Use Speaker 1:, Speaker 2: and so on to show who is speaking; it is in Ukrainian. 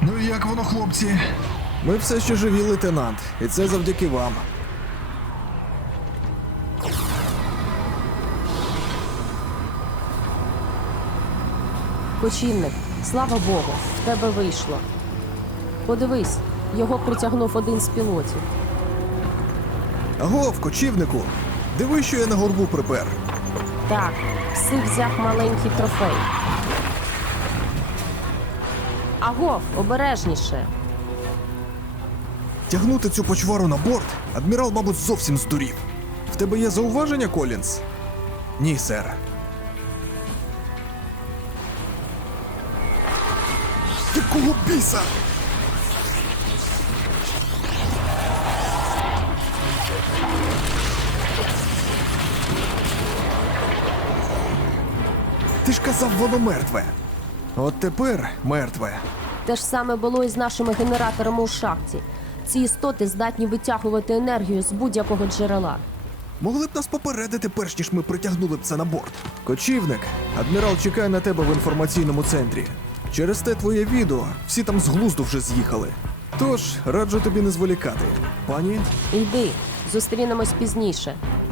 Speaker 1: Ну і як воно, хлопці?
Speaker 2: Ми все ще живі, лейтенант, і це завдяки вам.
Speaker 3: Кочівник, слава Богу, в тебе вийшло. Подивись, його притягнув один з пілотів.
Speaker 2: Агов, кочівнику! Диви, що я на горбу припер.
Speaker 3: Так, псих взяв маленький трофей. Агов, обережніше.
Speaker 2: Тягнути цю почвару на борт адмірал, мабуть, зовсім здурів. В тебе є зауваження, Колінс? Ні, сер. Ти кого біса? Ти ж казав, воно мертве. От тепер мертве.
Speaker 3: Те ж саме було і з нашими генераторами у шахті. Ці істоти здатні витягувати енергію з будь-якого джерела.
Speaker 2: Могли б нас попередити, перш ніж ми притягнули б це на борт. Кочівник, адмірал чекає на тебе в інформаційному центрі. Через те твоє відео всі там з глузду вже з'їхали. Тож, раджу тобі не зволікати. Пані,
Speaker 3: Йди, зустрінемось пізніше.